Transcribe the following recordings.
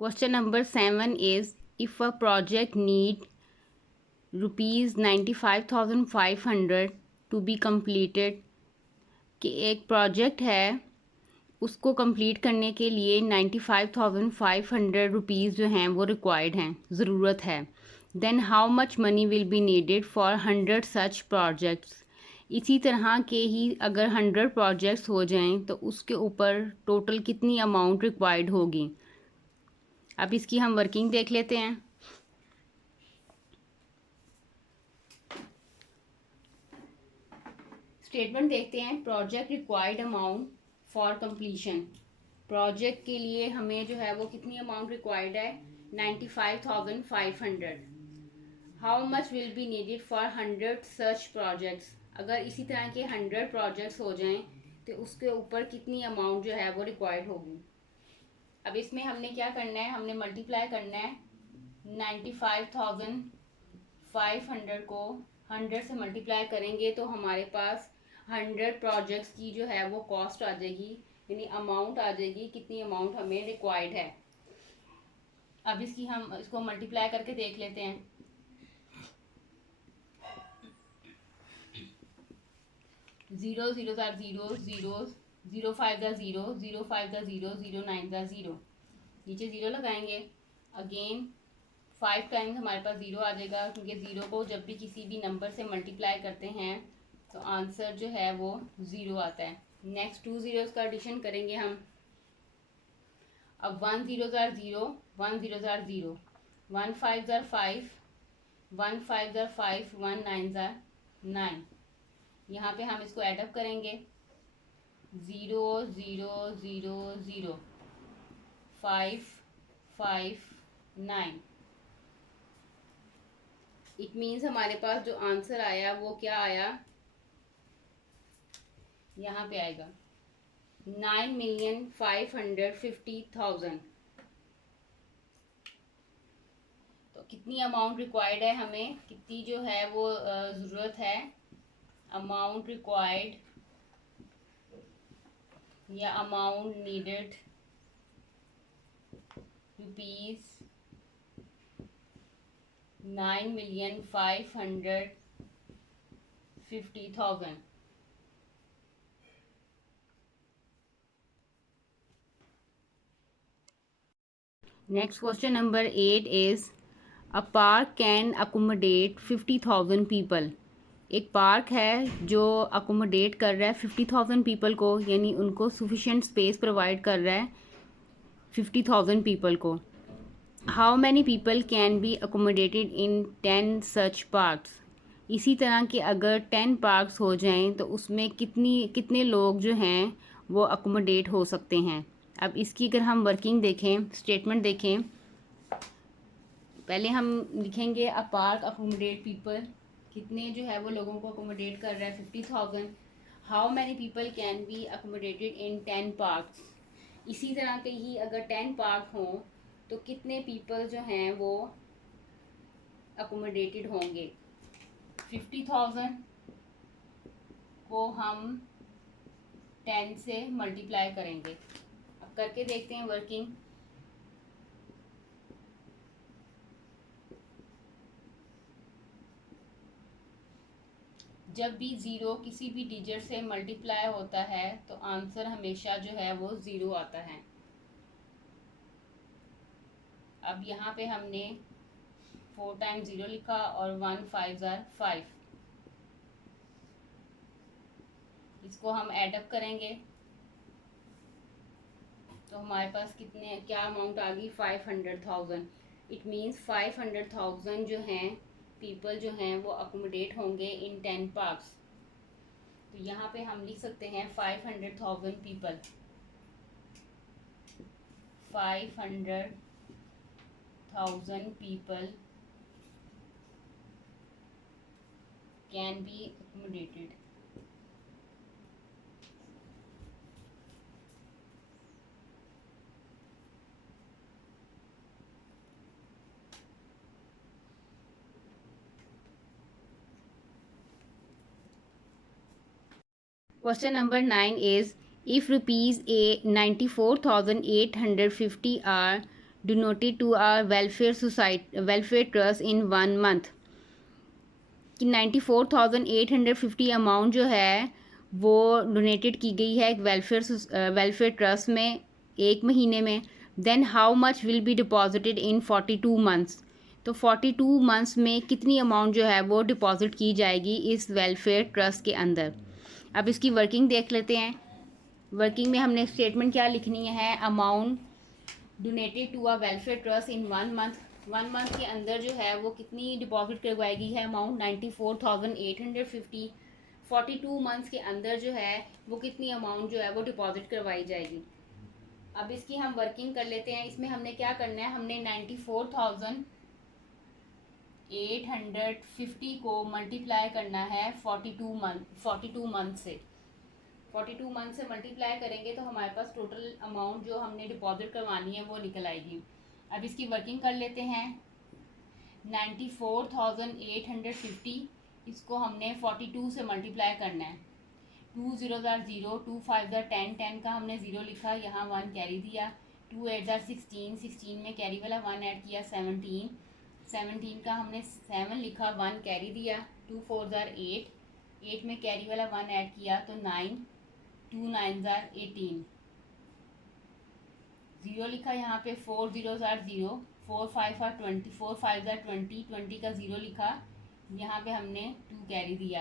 Question number 7 is, if a project need rupees 95,500 to be completed, कि एक project है उसको कंप्लीट करने के लिए 95,500 रुपीज़ जो हैं वो रिक्वायर्ड हैं, ज़रूरत है। Then how much money will be needed for 100 such projects. इसी तरह के ही अगर 100 प्रोजेक्ट्स हो जाएं तो उसके ऊपर टोटल कितनी अमाउंट रिक्वायर्ड होगी। अब इसकी हम वर्किंग देख लेते हैं। स्टेटमेंट देखते हैं। Project required amount for completion. Project के लिए हमें जो है वो कितनी अमाउंट रिक्वायर्ड है, 95,500। How much will be needed for 100 such projects. अगर इसी तरह के 100 प्रोजेक्ट्स हो जाएं तो उसके ऊपर कितनी अमाउंट जो है वो रिक्वायर्ड होगी। अब इसमें हमने क्या करना है, हमने मल्टीप्लाई करना है 95,500 को 100 से मल्टीप्लाई करेंगे तो हमारे पास 100 प्रोजेक्ट्स की जो है वो कॉस्ट आ जाएगी, यानी अमाउंट आ जाएगी, कितनी अमाउंट हमें रिक्वायर्ड है। अब इसकी हम इसको मल्टीप्लाई करके देख लेते हैं। जीरो जीरो ज़ार जीरो जीरो, 0 5 ज़ार जीरो, 0 5 ज़ार जीरो, 0 9 ज़ार जीरो, नीचे जीरो लगाएंगे। अगेन 5 टाइम्स हमारे पास ज़ीरो आ जाएगा, क्योंकि ज़ीरो को जब भी किसी भी नंबर से मल्टीप्लाई करते हैं तो आंसर जो है वो ज़ीरो आता है। नेक्स्ट 2 ज़ीरोज़ का एडिशन करेंगे हम। अब 1 0 ज़ार ज़ीरो, 1 0 ज़ार ज़ीरो, 1 5 ज़ार 5, 1 5 ज़ार 5, 1 9 ज़ार 9। यहाँ पे हम इसको एडअप करेंगे। 0 0 0 0, 5 5 9। इट मीन्स हमारे पास जो आंसर आया वो क्या आया, यहाँ पे आएगा 9,550,000। तो कितनी अमाउंट रिक्वायर्ड है, हमें कितनी जो है वो ज़रूरत है। अमाउंट रिक्वायर्ड या amount needed rupees 9,550,000। Next question number 8 is, a park can accommodate 50,000 people. एक पार्क है जो अकोमोडेट कर रहा है 50,000 पीपल को, यानी उनको सफिशेंट स्पेस प्रोवाइड कर रहा है 50,000 पीपल को। How many people can be accommodated in 10 such parks. इसी तरह के अगर 10 पार्क्स हो जाएं तो उसमें कितने लोग जो हैं वो अकोमोडेट हो सकते हैं। अब इसकी अगर हम वर्किंग देखें, स्टेटमेंट देखें, पहले हम लिखेंगे अ पार्क अकोमोडेट पीपल, कितने जो है वो लोगों को अकोमोडेट कर रहा है 50,000। How many people can be accommodated in 10 parks. इसी तरह के ही अगर 10 पार्क हों तो कितने पीपल जो हैं वो अकोमोडेटेड होंगे। 50,000 को हम 10 से मल्टीप्लाई करेंगे। अब करके देखते हैं वर्किंग। जब भी ज़ीरो किसी भी डिजिट से मल्टीप्लाई होता है तो आंसर हमेशा जो है वो ज़ीरो आता है। अब यहाँ पे हमने 4 टाइम 0 लिखा और 1 5 ज़ार 5। इसको हम एडअप करेंगे तो हमारे पास क्या अमाउंट आ गई, 500,000। इट मीन्स 500,000 जो हैं पीपल जो हैं वो अकोमोडेट होंगे इन 10 पार्क्स। तो यहाँ पे हम लिख सकते हैं 500,000 people, 500,000 people can be accommodated. Question number 9 is, if rupees 94,850 are donated to our welfare trust in 1 month, कि 94,850 अमाउंट जो है वो डोनेटेड की गई है एक वेलफेयर ट्रस्ट में 1 महीने में। Then how much will be deposited in 42 months, तो 42 मंथ्स में कितनी अमाउंट जो है वो डिपॉजिट की जाएगी इस वेलफेयर ट्रस्ट के अंदर। अब इसकी वर्किंग देख लेते हैं। वर्किंग में हमने स्टेटमेंट क्या लिखनी है, amount donated to a welfare trust in 1 month, 1 month के अंदर जो है वो कितनी डिपॉजिट करवाएगी है अमाउंट 94,850। 42 मंथ्स के अंदर जो है वो कितनी अमाउंट जो है वो डिपॉजिट करवाई जाएगी। अब इसकी हम वर्किंग कर लेते हैं। इसमें हमने क्या करना है, हमने 94,850 को मल्टीप्लाई करना है 42 मंथ से। 42 मंथ से मल्टीप्लाई करेंगे तो हमारे पास टोटल अमाउंट जो हमने डिपॉजिट करवानी है वो निकल आएगी। अब इसकी वर्किंग कर लेते हैं। 94,850 इसको हमने 42 से मल्टीप्लाई करना है। 2 0 0, 2 5 10, 10 का हमने 0 लिखा, यहाँ 1 कैरी दिया। 2 8 16, 16 में कैरी वाला 1 ऐड किया, 17, 17 का हमने 7 लिखा, 1 कैरी दिया। 2 4 8, 8 में कैरी वाला 1 ऐड किया तो 9, 2 9 18, 0 लिखा यहाँ पे। 4 0 0, 4 5 20, 4 5 20, 20 का 0 लिखा, यहाँ पे हमने 2 कैरी दिया।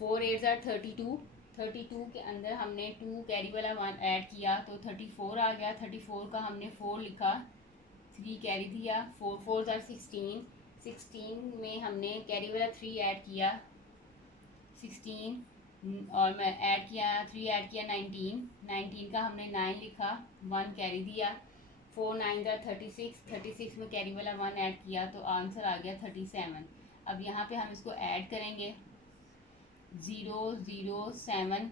4 8 32, 32 के अंदर हमने 2 कैरी वाला 1 ऐड किया तो 34 आ गया। 34 का हमने 4 लिखा, 3 कैरी दिया। 4 4 16, 16 में हमने कैरी वाला 3 ऐड किया, 16 और मैं ऐड किया 3 ऐड किया 19, 19 का हमने 9 लिखा, 1 कैरी दिया। 4 9 36, 36 में कैरी वाला 1 ऐड किया तो आंसर आ गया 37। अब यहाँ पे हम इसको ऐड करेंगे। 0 0 7,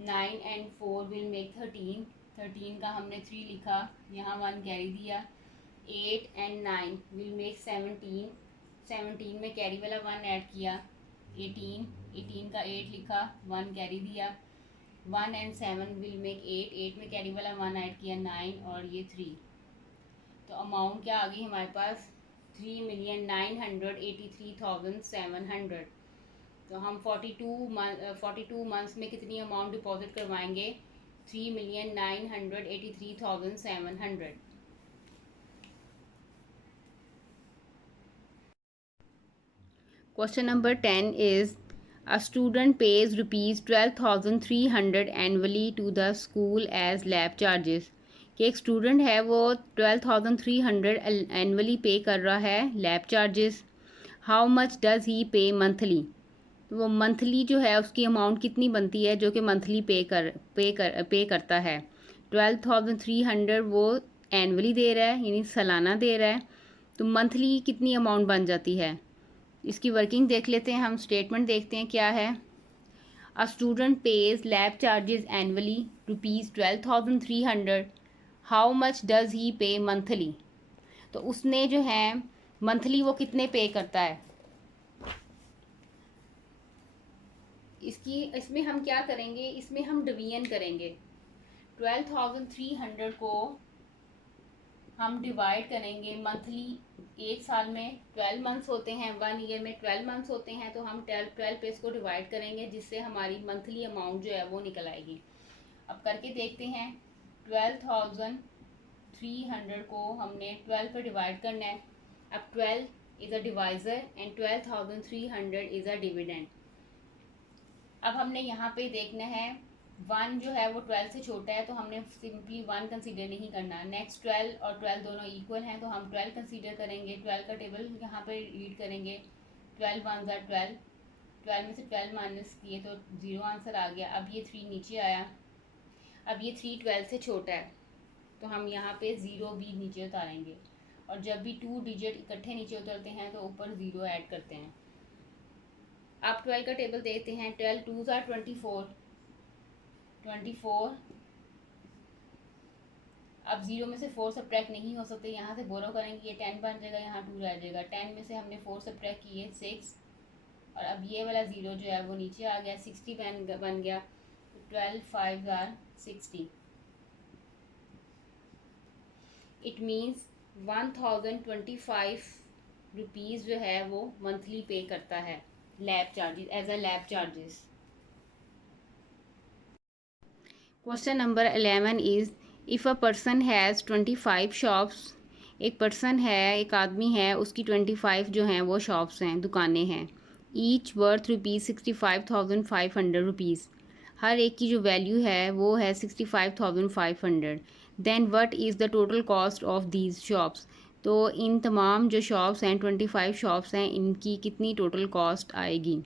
9 and 4 will make 13, 13 का हमने 3 लिखा, यहाँ 1 कैरी दिया। 8 and 9 will make 17, 17 में कैरी वाला 1 ऐड किया। 18, 18 का 8 लिखा, 1 कैरी दिया। 1 and 7 will make 8, 8 में कैरी वाला 1 ऐड किया, 9 और ये 3। तो अमाउंट क्या आ गई हमारे पास, 3,983,700। तो हम 42 मंथ्स में कितनी अमाउंट डिपॉजिट करवाएंगे, 3,983,700। Question number 10 is, a student pays ₹12,300 annually to the school as lab charges। कि एक स्टूडेंट है वो 12,300 एनुअली पे कर रहा है lab charges. How much does he pay monthly, तो वो मंथली जो है उसकी अमाउंट कितनी बनती है जो कि मंथली पे करता है। 12,300 वो एनुअली दे रहा है यानी सालाना दे रहा है, तो मंथली कितनी अमाउंट बन जाती है। इसकी वर्किंग देख लेते हैं हम। स्टेटमेंट देखते हैं क्या है। A student pays lab charges annually ₹12,300। How much does he pay monthly, तो उसने जो है मंथली वो कितने पे करता है। इसमें हम क्या करेंगे, इसमें हम डिवीजन करेंगे। 12,300 को हम डिवाइड करेंगे मंथली। एक साल में 12 मंथ्स होते हैं, 1 ईयर में 12 मंथ्स होते हैं, तो हम 12 पे इसको डिवाइड करेंगे जिससे हमारी मंथली अमाउंट जो है वो निकल आएगी। अब करके देखते हैं। 12,300 को हमने 12 पर डिवाइड करना है। अब 12 is a divisor and 12,300 is a dividend. अब हमने यहाँ पे देखना है 1 जो है वो 12 से छोटा है तो हमने सिंपली 1 कंसीडर नहीं करना। नेक्स्ट 12 और 12 दोनों इक्वल हैं तो हम 12 कंसीडर करेंगे। 12 का टेबल यहाँ पे रीड करेंगे। 12 1 12, 12 में से 12 माइनस किए तो 0 आंसर आ गया। अब ये 3 नीचे आया। अब ये 3 12 से छोटा है तो हम यहाँ पे 0 भी नीचे उतारेंगे, और जब भी 2 डिजिट इकट्ठे नीचे उतरते हैं तो ऊपर 0 ऐड करते हैं। अब 12 का टेबल देखते हैं। 12 2 24, 24। अब 0 में से 4 सब्ट्रैक्ट नहीं हो सकते, यहाँ से बोरो करेंगे, ये 10 बन जाएगा, यहाँ 2 रह जाएगा। 10 में से हमने 4 सब्ट्रैक्ट किए 6, और अब ये वाला 0 जो है वो नीचे आ गया, 60 बन गया। 12 5 60। इट मीन्स ₹1025 जो है वो मंथली पे करता है lab charges, as a lab charges. Question number 11 is if a person has 25 shops, एक पर्सन है, एक आदमी है, उसकी 25 जो हैं वो शॉप्स हैं, दुकानें हैं। ईच वर्थ ₹65,500, हर एक की जो वैल्यू है वो है 65,500। Then what is the total cost of these shops, तो इन तमाम जो शॉप्स हैं, 25 शॉप्स हैं, इनकी कितनी टोटल कॉस्ट आएगी।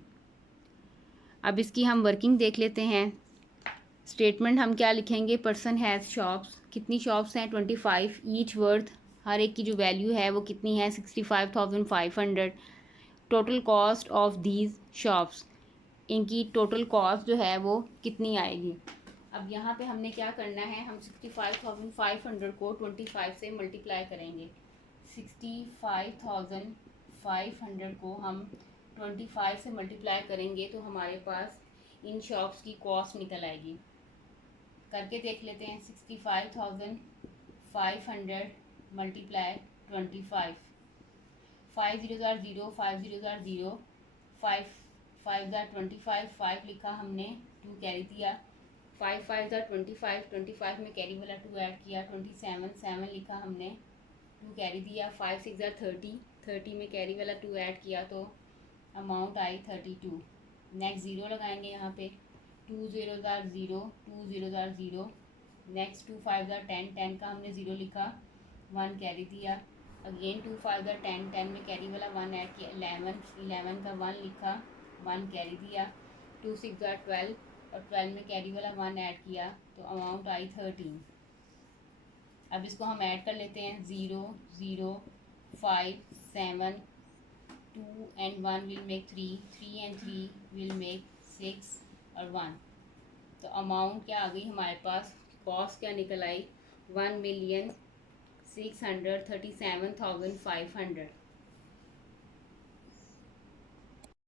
अब इसकी हम वर्किंग देख लेते हैं। स्टेटमेंट हम क्या लिखेंगे, पर्सन हैज़ शॉप्स, कितनी शॉप्स हैं 25, ईच वर्थ, हर एक की जो वैल्यू है वो कितनी है 65,500। Total cost of these shops, इनकी टोटल कॉस्ट जो है वो कितनी आएगी। अब यहाँ पे हमने क्या करना है, हम 65,500 को 25 से मल्टीप्लाई करेंगे। 65,500 को हम 25 से मल्टीप्लाई करेंगे तो हमारे पास इन शॉप्स की कॉस्ट निकल आएगी। करके देख लेते हैं। 65,500 मल्टीप्लाई 25, 5 0 0, 5 0 0, 5 5 25, 5 लिखा हमने, 2 कैरी दिया, 5 5 25, 25 में कैरी वाला 2 ऐड किया, 27 7 लिखा हमने, 2 कैरी दिया, 5 6 30, 30 में कैरी वाला 2 ऐड किया तो अमाउंट आई 32। नेक्स्ट ज़ीरो लगाएंगे यहाँ पे, 2 0 0, 2 0 0, नेक्स्ट 2 5 10, 10 का हमने ज़ीरो लिखा, 1 कैरी दिया, अगेन 2 5 10, 10 में कैरी वाला 1 ऐड किया, 11, 11 का 1 लिखा, 1 कैरी दिया, 2 6 12 और 12 में कैरी वाला 1 ऐड किया तो अमाउंट आई 13। अब इसको हम ऐड कर लेते हैं, 0 0 5 7, 2 and 1 will make 3, 3 and 3 will make 6 और 1। तो अमाउंट क्या आ गई हमारे पास, कॉस्ट क्या निकल आई, 1,637,500।